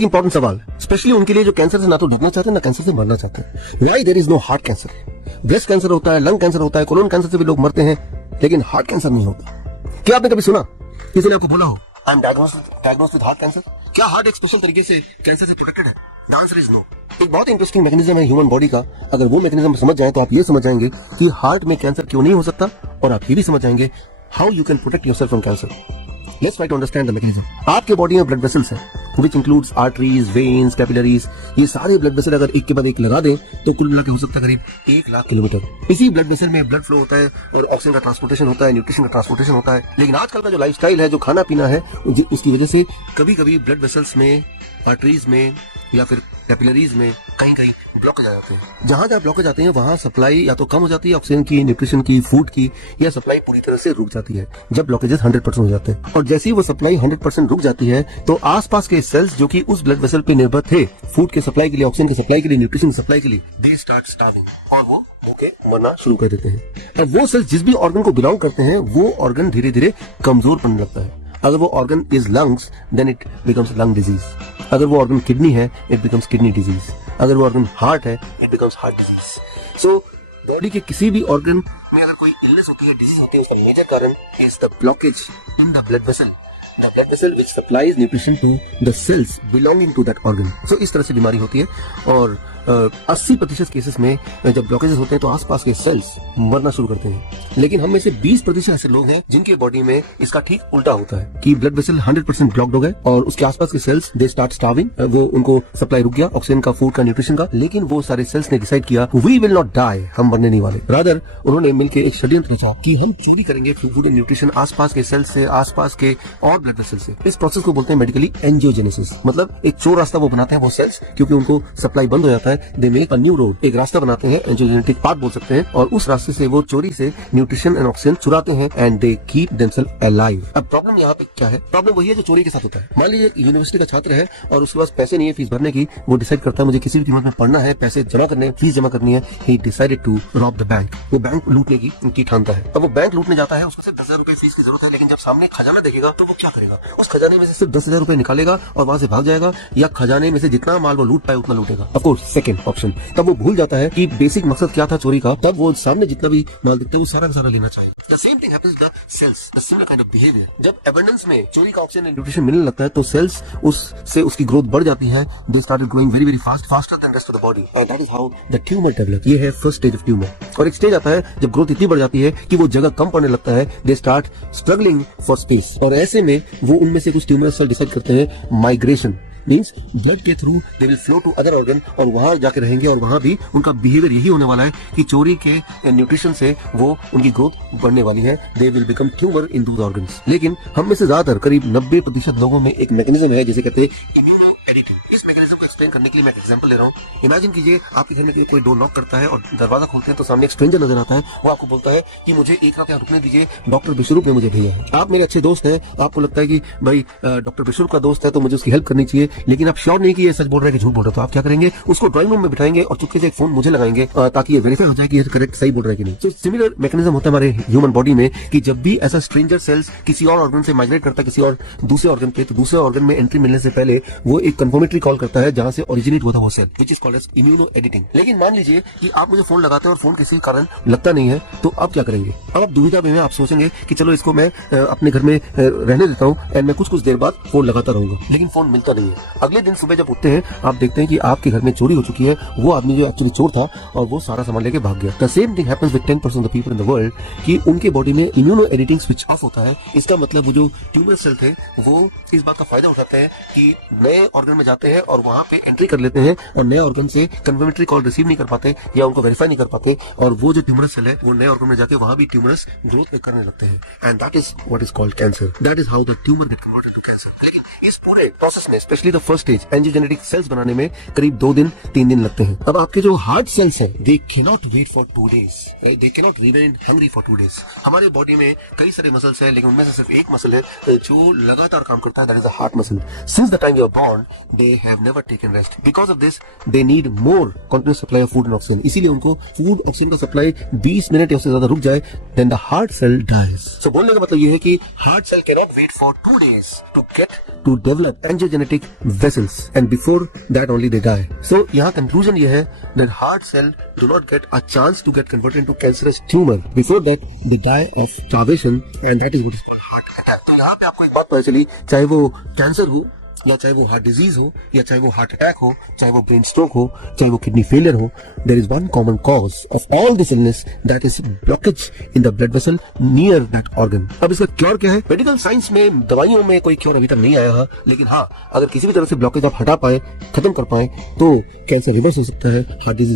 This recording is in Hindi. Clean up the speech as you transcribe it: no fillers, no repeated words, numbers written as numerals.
एक इंपॉर्टेंट सवाल, स्पेशली उनके लिए जो कैंसर से ना तो डरना चाहते हैं ना कैंसर से मरना चाहते हैं। Why there is no heart cancer? Breast cancer होता है, लंग कैंसर होता है, कोलोन कैंसर से भी लोग मरते हैं, लेकिन हार्ट कैंसर नहीं होता। क्या आपने कभी सुना किसी ने आपको बोला हो I am diagnosed with heart cancer? क्या हार्ट एक स्पेशल तरीके से कैंसर से प्रोटेक्टेड है? The answer is no. एक बहुत इंटरेस्टिंग मैकेनिज्म है ह्यूमन बॉडी का। अगर वो मैकेनिज्म समझ जाए तो आप ये समझ जाएंगे कि हार्ट में कैंसर क्यों नहीं हो सकता, और आप ये भी समझ जाएंगे how you can protect yourself from cancer. Let's try to understand the mechanism. आपके बॉडी में ब्लड वेसल्स हैं, which includes arteries, veins, capillaries. ये सारे ब्लड वेसल अगर एक के बाद एक लगा दें तो कुल मिला के हो सकता है करीब 1,00,000 किलोमीटर। इसी ब्लड वेसल में ब्लड फ्लो होता है और ऑक्सीजन का ट्रांसपोर्टेशन होता है, न्यूट्रिशन का ट्रांसपोर्टेशन होता है। लेकिन आजकल का जो लाइफस्टाइल है, जो खाना पीना है, उसकी वजह से कभी कभी ब्लड वेसल्स में, आर्टरीज में या फिर कैपिलरीज में कहीं कहीं ब्लॉकेज आ जाते हैं। जहां जहां ब्लॉकेज आते हैं वहां सप्लाई या तो कम हो जाती है ऑक्सीजन की, न्यूट्रिशन की, फूड की, या सप्लाई पूरी तरह से रुक जाती है जब ब्लॉकेजेस 100% हो जाते हैं। और जैसे ही वो सप्लाई 100% रुक जाती है तो आसपास के सेल्स जो कि उस ब्लड वेसल पे निर्भर थे फूड के सप्लाई के लिए, ऑक्सीजन के सप्लाई के लिए, न्यूट्रिशन सप्लाई के लिए, दे स्टार्ट स्टार्विंग और वो भूखे मरना शुरू कर देते हैं। अब वो सेल्स जिस भी ऑर्गन को बिलोंग करते हैं वो ऑर्गन धीरे धीरे कमजोर पड़ने लगता है। अगर वो organ is lungs then it becomes lung disease. अगर वो ऑर्गन किडनी है इट बिकम्स किडनी डिजीज। अगर वो ऑर्गन हार्ट है it becomes heart disease. So body के किसी भी ऑर्गन में अगर कोई इलनेस होती है, डिजीज होती है, उसका मेजर कारण is the blockage in the blood vessel, the blood vessel which supplies nutrition to the cells belonging to that organ. So इस तरह से बीमारी होती है। और 80% केसेस में जब ब्लॉकेजेस होते हैं तो आसपास के सेल्स मरना शुरू करते हैं। लेकिन हम में से 20% ऐसे लोग हैं जिनके बॉडी में इसका ठीक उल्टा होता है कि ब्लड वेसल 100% ब्लॉक्ड हो गए और उसके आसपास के सेल्स दे स्टार्ट स्टार्विंग। वो उनको सप्लाई रुक गया ऑक्सीजन का, फूड का, न्यूट्रिशन का, लेकिन वो सारे सेल्स ने डिसाइड किया वी विल नॉट डाई, हम मरने नहीं वाले। रादर उन्होंने मिलकर एक षड्यंत्र रचा कि हम चोरी करेंगे फूड एंड न्यूट्रिशन आसपास के सेल्स से, आसपास के और ब्लड वेसल से। इस प्रोसेस को बोलते हैं मेडिकली एंजियोजेनेसिस। मतलब एक चोर रास्ता वो बनाते हैं वो सेल्स, क्योंकि उनको सप्लाई बंद हो जाता है, they make a new road, एक रास्ता बनाते हैं, एंजियोजेनेटिक पाथ बोल सकते हैं, और उस रास्ते से वो चोरी से न्यूट्रिशन एंड ऑक्सीजन चुराते हैं and they keep themselves alive. अब प्रॉब्लम यहाँ पे क्या है? प्रॉब्लम वही है जो चोरी के साथ होता है। मान लीजिए यूनिवर्सिटी का छात्र है और उसके पास पैसे नहीं है फीस भरने की, वो डिसाइड करता है मुझे किसी भी कीमत में पढ़ना है, पैसे जमा करने, फीस जमा करनी है। He decided to rob the bank. वो बैंक लूटने की ठानता है। अब वो बैंक लूटने जाता है, उसको सिर्फ 10,000 रुपए फीस की जरूरत है, लेकिन जब सामने खजाना देखेगा तो वो क्या करेगा? उस खजाने में से सिर्फ 10,000 रुपए निकालेगा और वहां से भाग जाएगा, या खजाने में से जितना माल वो लूट पाए उतना लूटेगा। Of course second option. तब वो भूल जाता है कि बेसिक मकसद क्या था चोरी का। तब वो सामने जितना भी माल दिखता है वो सारा का सारा लेना चाहिए। The same thing happens the cells, the similar kind of behaviour. जब एबंडेंस में चोरी का ऑक्सीजन एंड न्यूट्रिशन मिलने लगता है तो सेल्स उससे उसकी ग्रोथ बढ़ जाती है। They started growing very very fast, faster than rest of the body, and that is how the tumour develop. ये है फर्स्ट स्टेज ऑफ ट्यूमर। और एक स्टेज आता है जब ग्रोथ इतनी बढ़ जाती है कि वो जगह कम पड़ने लगता है। They start struggling for space, और ऐसे में वो उनमें से कुछ ट्यूमर सेल डिसाइड करते हैं माइग्रेशन, मीन्स ब्लड के through they will flow to other organ, और वहां जाके रहेंगे। और वहां भी उनका बिहेवियर यही होने वाला है कि चोरी के न्यूट्रिशन से वो उनकी ग्रोथ बढ़ने वाली है। They will become tumour in those organs. लेकिन हम में से ज्यादातर करीब 90% लोगों में एक मैकेनिज्म है जिसे कहते हैं इम्यूनो एडिटिंग। इस मैकेनिज्म को एक्सप्लेन करने के लिए मैं एक एग्जांपल ले रहा हूँ। इमेजिन कीजिए आपके घर में कोई डोर नॉक करता है और दरवाजा खोलते हैं तो सामने एक स्ट्रेंजर नजर आता है। वो आपको बोलता है कि मुझे एक रात यहाँ रुकने दीजिए, डॉक्टर विश्वरूप ने मुझे भेजा है। आप मेरे अच्छे दोस्त हैं, आपको लगता है कि भाई डॉक्टर विश्वरूप का दोस्त है तो मुझे उसकी हेल्प करनी चाहिए, लेकिन आप श्योर नहीं कि ये सच बोल रहा है कि झूठ बोल रहा है। तो आप क्या करेंगे? उसको ड्राइंग रूम में बिठाएंगे और चुपके से एक फोन मुझे लगाएंगे ताकि ये वेरीफाई हो जाए कि ये करेक्ट सही बोल रहा है कि नहीं। तो सिमिलर मैकेनिज्म होता है हमारे ह्यूमन बॉडी में कि जब भी ऐसा स्ट्रेंजर सेल्स किसी और ऑर्गन से माइग्रेट करता है किसी और दूसरे ऑर्गन पे, तो दूसरे ऑर्गन में एंट्री मिलने से पहले वो एक कंफर्मेटरी कॉल करता है जहां से ओरिजिनेट हुआ था वो cell, which is called as immuno editing. लेकिन मान लीजिए कि आप मुझे फोन लगाते हैं और फोन किसी कारण लगता नहीं है, तो आप क्या करेंगे? अब आप दुविधा में, आप सोचेंगे कि चलो इसको मैं अपने घर में रहने देता हूँ एंड मैं कुछ देर बाद फोन लगाता रहूंगा, लेकिन फोन मिलता नहीं है। अगले दिन सुबह जब उठते हैं आप देखते हैं कि आपके घर में चोरी हो चुकी है, वो आदमी जो एक्चुअली चोर था और वो सारा सामान लेके भाग गया। The same thing happens with 10% of the people in the world कि उनके बॉडी में इम्यूनो एडिटिंग स्विच ऑफ होता है। इसका मतलब वो जो ट्यूमर सेल थे वो इस बात का फायदा उठाते हैं कि नए ऑर्गन में जाते हैं और वहां पे एंट्री कर लेते हैं और नए ऑर्गन से कन्फर्मेटरी कॉल रिसीव नहीं कर पाते या उनको वेरीफाई नहीं कर पाते, और वो जो ट्यूमरस सेल है वो नए ऑर्गन में जाके वहां भी ट्यूमरस ग्रोथ करने लगते हैं, and that is what is called cancer. That is how the tumour get converted to cancer. लेकिन इस पूरे प्रोसेस में specially the first stage angiogenetic cells बनाने में करीब 2 दिन 3 दिन लगते हैं। अब आपके जो हार्ट सेल्स हैं they can not wait for 2 days, they can not remain hungry for 2 days। हमारे बॉडी में कई सारे मसल्स हैं, लेकिन उनमें से सिर्फ एक मसल है जो लगातार काम करता है, that is the heart muscle. Since the time you are born they have never taken rest. Because of this, they need more continuous supply of food and oxygen. इसीलिए उनको फूड ऑक्सीजन का सप्लाई 20 मिनट या उससे ज्यादा रुक जाए, then the heart cell dies. So बोलने का मतलब ये है कि heart cell cannot wait for 2 days to get to develop angiogenetic vessels, and before that only they die. So यहाँ conclusion ये है that heart cell do not get a chance to get converted into cancerous tumor. Before that, they die of starvation, and that is what is called heart attack. तो यहाँ पे आपको एक बात पता चली, चाहे वो कैंसर हो, या चाहे वो हार्ट डिजीज हो, या चाहे वो हार्ट अटैक हो, चाहे वो ब्रेन स्ट्रोक हो, चाहे वो किडनी फेलियर हो, there is one common cause of all this illness, that is blockage in the blood vessel near that organ. अब इसका क्योर क्या है? मेडिकल साइंस में दवाइयों में कोई क्योर अभी तक नहीं आया है, लेकिन हाँ, अगर किसी भी तरह से ब्लॉकेज आप हटा पाए, खत्म कर पाए, तो कैंसर रिवर्स हो सकता है, हार्ट डिजीज